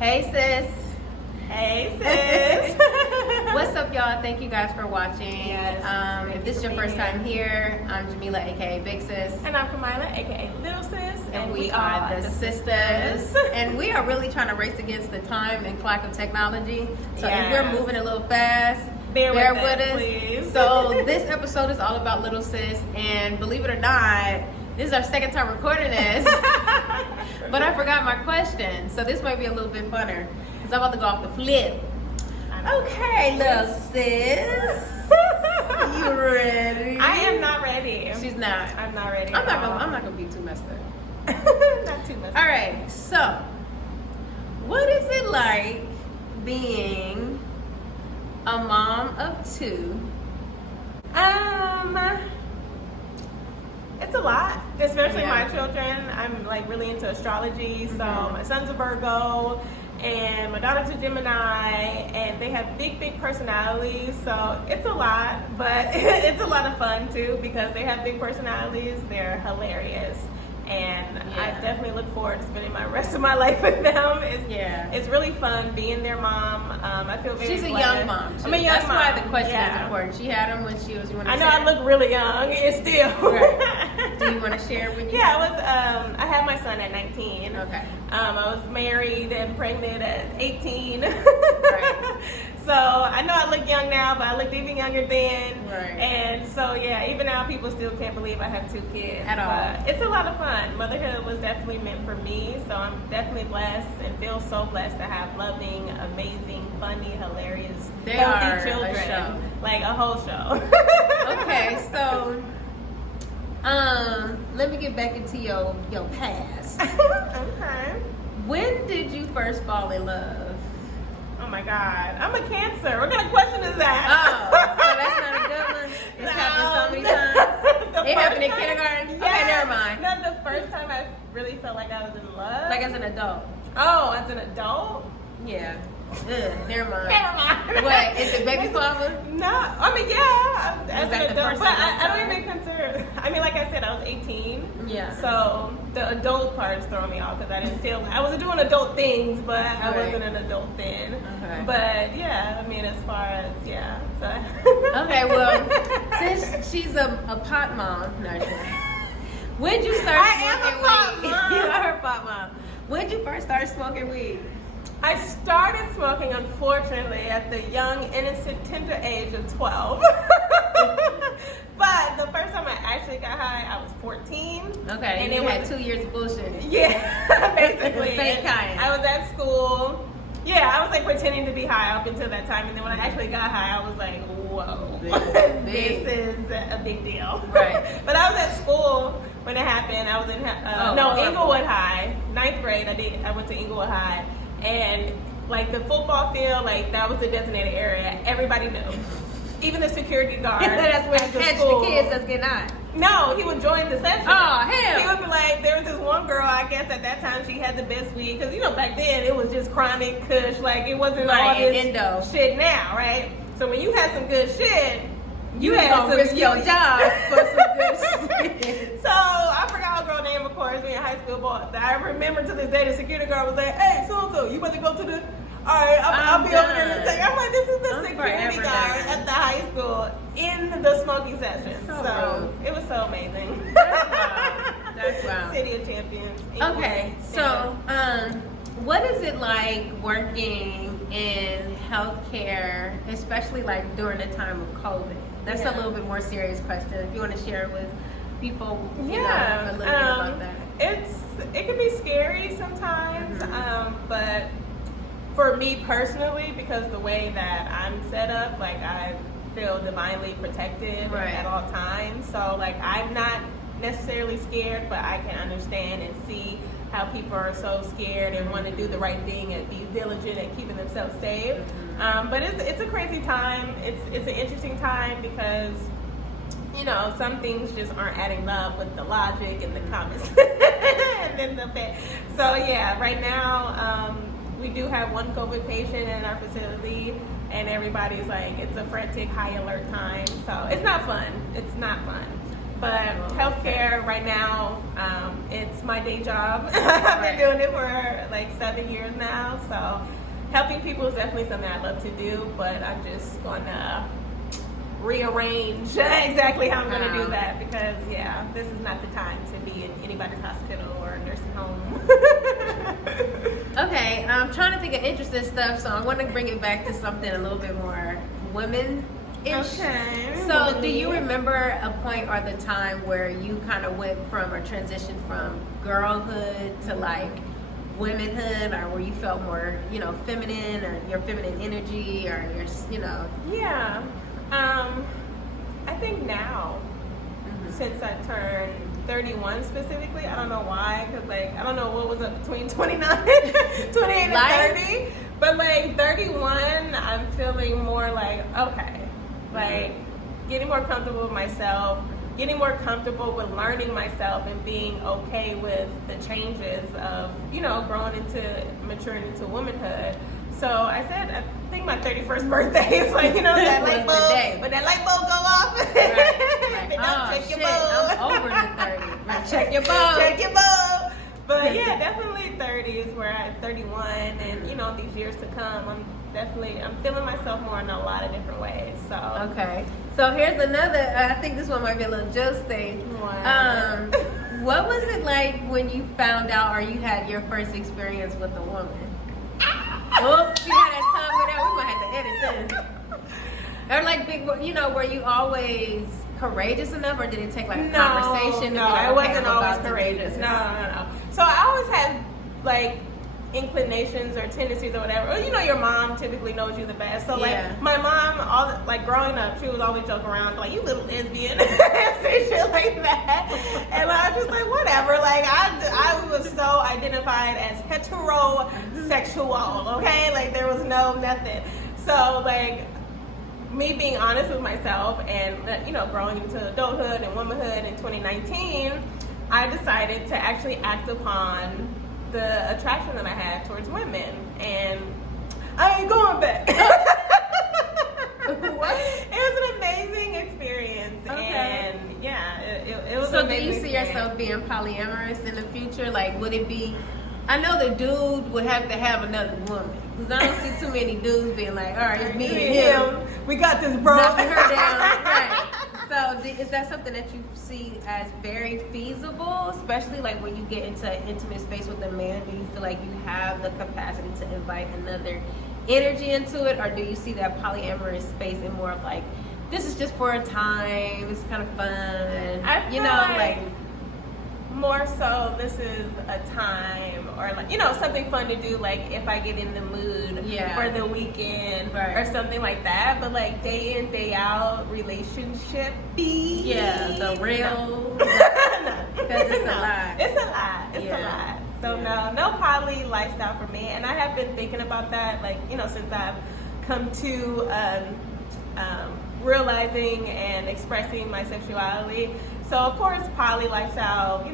Hey sis. Hey sis. What's up y'all? Thank you guys for watching. Yes, if this is your first time here, I'm Jamila aka Big Sis. And I'm Kamila aka Lil Sis. And we are the sisters. And we are really trying to race against the time and clock of technology. So if we're moving a little fast, bear with us. Please. So this episode is all about Lil Sis, and believe it or not, this is our second time recording this. But I forgot my question, so this might be a little bit funner. Cause I'm about to go off the flip. Okay, Lil Sis. You ready? I am not ready. She's not. I'm not ready. I'm not gonna be too messed up. Not too much. All right. So, what is it like being a mom of two? It's a lot, especially Yeah. my children. I'm like really into astrology, so my son's a Virgo and my daughter's a Gemini, and they have big personalities, so it's a lot, but it's a lot of fun too because they have big personalities. They're hilarious, and I definitely look forward to spending my rest of my life with them. It's really fun being their mom. I feel very She's a blessed. young mom too. I'm a young That's mom. why the question Yeah. is important. She had them when she was. You want to I know I look really young. It's still. Right. Do you want to share when you? Yeah, I had my son at 19. Okay. I was married and pregnant at 18. Right. So I know I look young now, but I looked even younger then. Right. And so yeah, even now people still can't believe I have 2 kids. At all. But it's a lot of fun. Motherhood was definitely meant for me, so I'm definitely blessed and feel so blessed to have loving, amazing, funny, hilarious, healthy children. A show. Like a whole show. Okay, so let me get back into your past. Okay. When did you first fall in love? Oh my God, I'm a Cancer. What kind of question is that? Oh, so that's not a good one. It's happened so many times. It happened in kindergarten. Yeah. Okay, never mind. No, the first time I really felt like I was in love. Like as an adult. Oh, as an adult? Yeah. Never mind. Never mind. What? Is it baby father? No, I mean yeah, as that an the adult, first but time? I don't even consider. I mean, like I said, I was 18. Yeah. So the adult part is throwing me off because I didn't feel I was doing adult things, but I Right. wasn't an adult then. Okay. But yeah, I mean, as far as So. Okay, well, since she's a pot mom, no, when'd you start I am smoking a pot weed? mom. You are her pot mom. When'd you first start smoking weed? I started smoking, unfortunately, at the young, innocent, tender age of 12. But the first time I actually got high, I was 14. Okay, and you had 2 years of bullshit. Yeah, basically. Fake kind. I was at school. Yeah, I was like pretending to be high up until that time. And then when I actually got high, I was like, whoa, Big. this is a big deal. Right. But I was at school when it happened. I was in, Inglewood High, 9th grade. I went to Inglewood High. And like the football field, like that was the designated area. Everybody knew. Even the security guard. That's where you catch the kids that's getting high. No, he would join the session. Oh, hell. He would be like, there was this one girl, I guess at that time she had the best weed. Because, you know, back then it was just chronic kush. Like, it wasn't all this endo shit now, right? So when you had some good shit, you had to risk your job for some good shit. So I forgot her girl name, of course, we in high school, but I remember to this day the security guard was like, hey, so you better go to the, all right, I'll be over there in a second. I'm like, this is the security guard at the high school in the smoking session. So it was so amazing. That's wild. City of Champions. Okay, so what is it like working in healthcare, especially like during the time of COVID? That's a little bit more serious question. If you want to share it with people, you know, a little bit about that. It can be scary sometimes, but for me personally, because the way that I'm set up, like I feel divinely protected at all times. So like I'm not necessarily scared, but I can understand and see how people are so scared and want to do the right thing and be diligent at keeping themselves safe. But it's a crazy time. It's an interesting time because, you know, some things just aren't adding up with the logic and the comments and then the fact. So yeah, right now we do have one COVID patient in our facility, and everybody's like, it's a frantic, high alert time. So it's not fun. It's not fun. But healthcare right now, it's my day job. I've been doing it for like 7 years now. So helping people is definitely something I love to do, but I'm just gonna rearrange exactly how I'm gonna do that, because this is not the time to be in anybody's hospital or nursing home. Okay, I'm trying to think of interesting stuff, so I want to bring it back to something a little bit more women-ish. Okay. So do you remember a point or the time where you kind of went from or transitioned from girlhood to like womanhood, or where you felt more, feminine, or your feminine energy, or your, Yeah. I think now, since I turned 31 specifically, I don't know why, because like, I don't know what was up between 28 and 30, but like 31, I'm feeling more like, okay, like getting more comfortable with myself, getting more comfortable with learning myself and being okay with the changes of, maturing into womanhood. So I said, I think my 31st birthday is like, that light bulb. When that light bulb go off, check your bulb. I'm over the 30. Right, check your bulb. Check your bulb. But yeah, definitely 30 is where I'm 31, and these years to come, I'm feeling myself more in a lot of different ways. So okay. So here's another. I think this one might be a little juicy. What was it like when you found out, or you had your first experience with a woman? Oops, you had that tongue with that. We might have to edit this. Or like big, were you always courageous enough, or did it take like a conversation? No, I wasn't always courageous. No. So I always had like inclinations or tendencies or whatever. Your mom typically knows you the best. So like my mom, growing up, she was always joking around like, you little lesbian, say shit like that. And I was just like, whatever. Like I was so identified as heterosexual. Okay, like there was nothing. So like me being honest with myself and growing into adulthood and womanhood in 2019, I decided to actually act upon the attraction that I had towards women, and I ain't going back. What? It was an amazing experience, and it was. So, do you see yourself being polyamorous in the future? Like, would it be? I know the dude would have to have another woman, because I don't see too many dudes being like, all right, it's me and him. We got this, bro. Knocking her down, right? So is that something that you see as very feasible, especially like when you get into an intimate space with a man? Do you feel like you have the capacity to invite another energy into it, or do you see that polyamorous space in more of like, this is just for a time, it's kind of fun, I feel like more so this is a time, or like something fun to do, like if I get in the mood for the weekend or something like that. But like day in, day out relationship the real because it's a lot. It's a lot. So no poly lifestyle for me, and I have been thinking about that, like since I've come to realizing and expressing my sexuality. So of course poly lifestyle,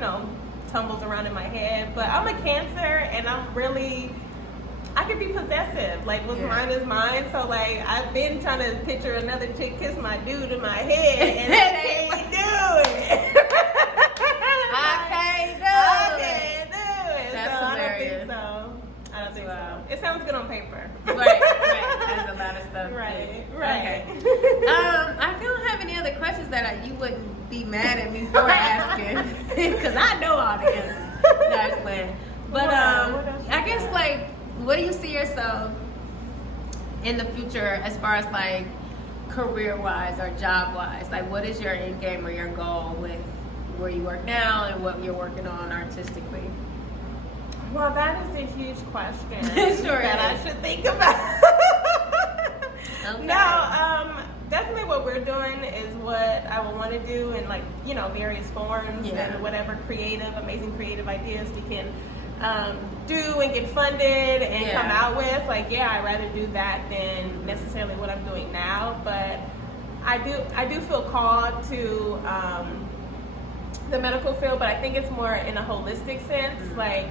tumbles around in my head, but I'm a Cancer, and I can be possessive. Like what's mine is mine. So like I've been trying to picture another chick kiss my dude in my head, and I can't do it. I can't do it. That's hilarious. I don't think so. It sounds good on paper. Right. There's a lot of stuff. Right. Okay. I don't have any other questions that you wouldn't be mad at me for asking, because I know all the answers. That's playing. But I guess like, what do you see yourself in the future as far as like career-wise or job-wise? Like, what is your end game or your goal with where you work now and what you're working on artistically? Well, that is a huge question. Sure that I should think about. Okay. No, definitely what we're doing is what I would want to do in like, various forms and whatever amazing creative ideas we can do and get funded and come out with. Like, I'd rather do that than necessarily what I'm doing now. But I do feel called to the medical field, but I think it's more in a holistic sense. Like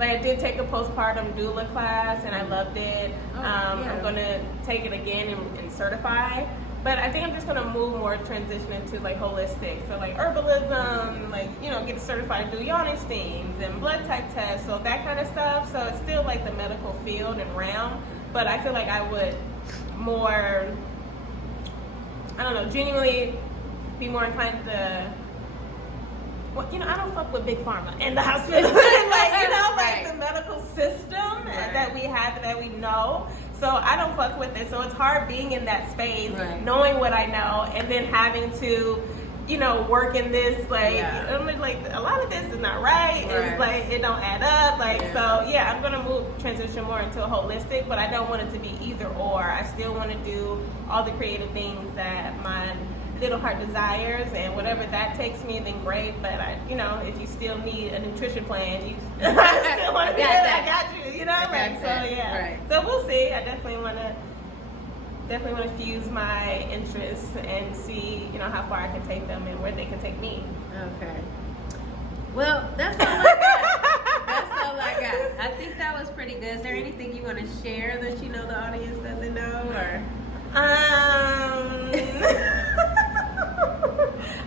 I did take a postpartum doula class, and I loved it. I'm going to take it again and certify. But I think I'm just gonna move more, transition into like holistic, so like herbalism, like get certified to do yawning steams and blood type tests, so that kind of stuff. So it's still like the medical field and realm, but I feel like I would more, I don't know, genuinely be more inclined to. Well, I don't fuck with big pharma in the hospital, like the medical system that we have that we know. So I don't fuck with it. So it's hard being in that space, knowing what I know, and then having to, work in this. I'm like, a lot of this is not right. It's like it don't add up. So I'm gonna transition more into a holistic, but I don't want it to be either or. I still want to do all the creative things that my little heart desires, and whatever that takes me, then great. But if you still need a nutrition plan, you still want to be there. I got you. So we'll see. I definitely want to fuse my interests and see how far I can take them and where they can take me. Okay. Well, that's all I got. That's all I got. I think that was pretty good. Is there anything you want to share that the audience doesn't know, or?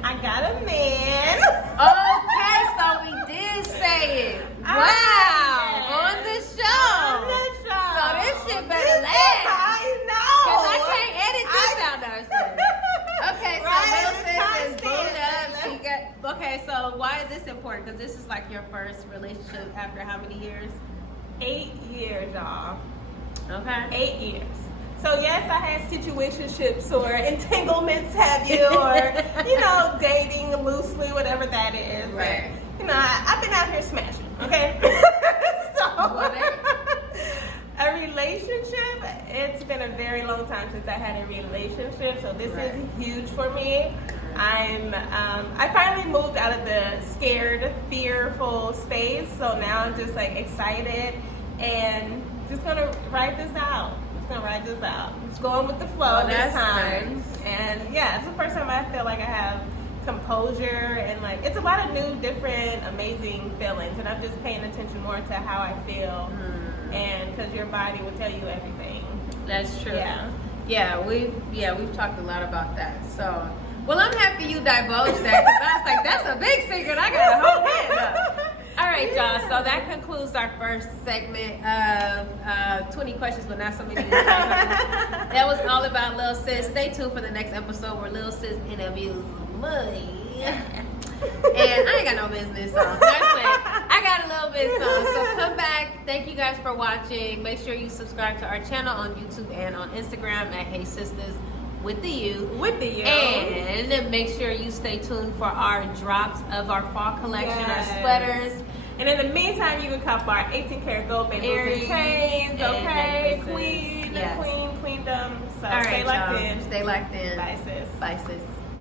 I got a man. Okay, so we did say it. Wow, on the show. On the show. So this shit better last. I know. Because I can't edit this out, though. Okay, so Lil Sis is booed up. She got. Okay, so why is this important? Because this is like your first relationship after how many years? 8 years, y'all. Okay. 8 years. So yes, I had situationships or entanglements, have you, or dating loosely, whatever that is. Right. But, I've been out here smashing. Okay. So a relationship. It's been a very long time since I had a relationship, so this is huge for me. I finally moved out of the scared, fearful space, so now I'm just like excited and just gonna ride this out. Just going with the flow this time. Nice. And it's the first time I feel like I have composure, and like it's a lot of new, different, amazing feelings, and I'm just paying attention more to how I feel, and because your body will tell you everything. That's true. We've talked a lot about that. So, well, I'm happy you divulged that, because I was like, that's a big secret. I gotta hold it up. All right, y'all. So that concludes our first segment of 20 questions, but not so many. That was all about Lil Sis. Stay tuned for the next episode where Lil Sis interviews me. And I ain't got no business, so I got a little bit, so come back. Thank you guys for watching. Make sure you subscribe to our channel on YouTube and on Instagram at Hey Sisters with the U. And make sure you stay tuned for our drops of our fall collection, our sweaters. And in the meantime, you can cop our 18 karat gold bangles and chains, okay? Queendom. So all right, stay locked in. Stay locked in. Bye, sis. Bye, sis.